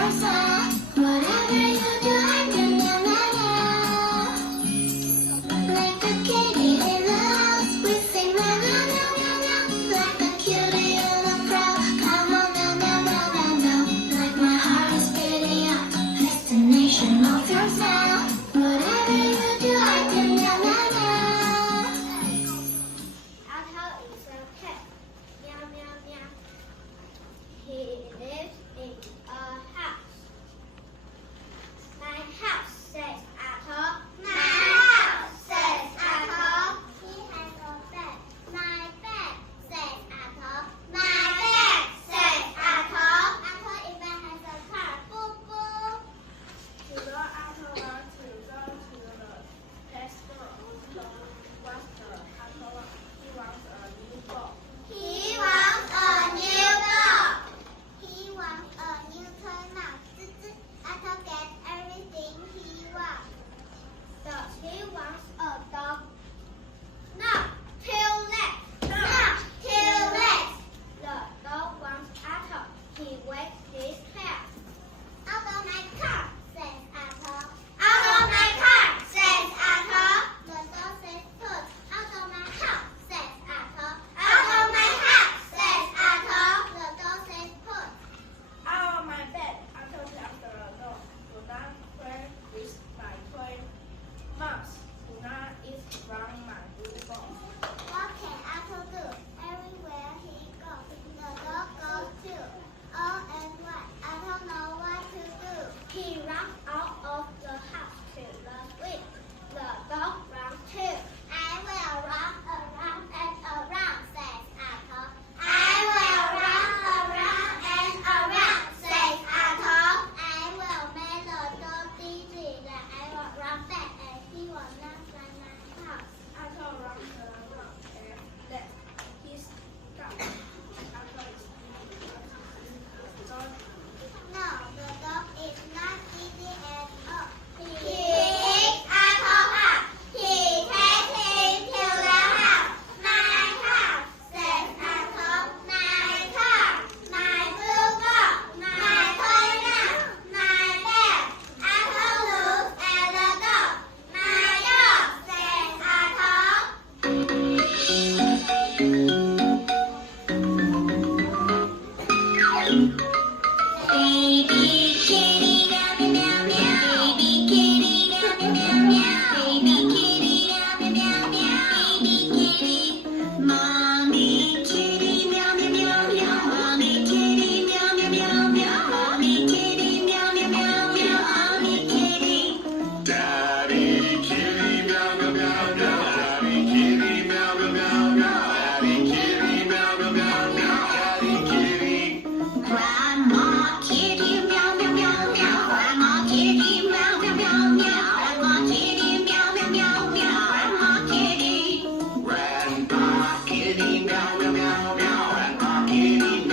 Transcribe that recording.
yourself. Whatever you do, I can never. Like a kitty in the house, we sing la la la la la. Like a cutie in a crowd, come on now, now, now, now, now. Like my heart is beating out, destination of yourself. Whatever you do, I can never. Otto is a cat. Meow, meow, meow. He lives in a house. My house, says Otto. My house, says Otto. He has a bed. My bed, says Otto. My bed, says Otto. Otto even has a car. Boo boo. Today Otto wants to go to the pet store. So what's the Otto want? He wants a new ball. He wants a new dog. He wants a new toy now. Otto gets everything he wants. Does he wants a dog? No, two legs. No, two legs. The dog wants Otto. He wags his tail. Out of my car, says Otto. Out of my car, says Otto. The dog says put. Out of my house, says Otto. Out of my house, says Otto. The dog says put. Out of my bed, Otto tells the dog, do not play with my toy mouse. Do not eat from my blue ball. What can Otto do? Everywhere he goes, the dog goes too. All and white, I don't know what to do. He runs out of the house to the street. The dog runs too. I will run around and around, says Otto. I will run around and around, says Otto. I will make the dog dizzy, then I will run back and he will not find my house. Otto runs around and left. He's gone. Otto is No, the dog is not easy at all. He picks Otto up. He takes him to the house. My house, says Otto. My car, my blue ball, my toy now, my bed. Otto looks at the dog. My dog, says Otto. Baby kitty, meow meow meow. Baby kitty, meow meow meow. Baby kitty, meow meow meow. Baby kitty, mommy kitty, meow meow meow. Mommy kitty, meow meow meow. Mommy kitty, meow meow meow. Mommy kitty. Daddy kitty meow meow meow meow. Daddy kitty meow meow meow meow. Daddy kitty meow meow meow meow. Daddy kitty. Grandma kitty, meow meow meow meow. Grandma kitty, meow meow meow meow. Grandma kitty, meow meow meow meow. Grandma kitty. Grandpa kitty meow meow meow meow. Grandpa kitty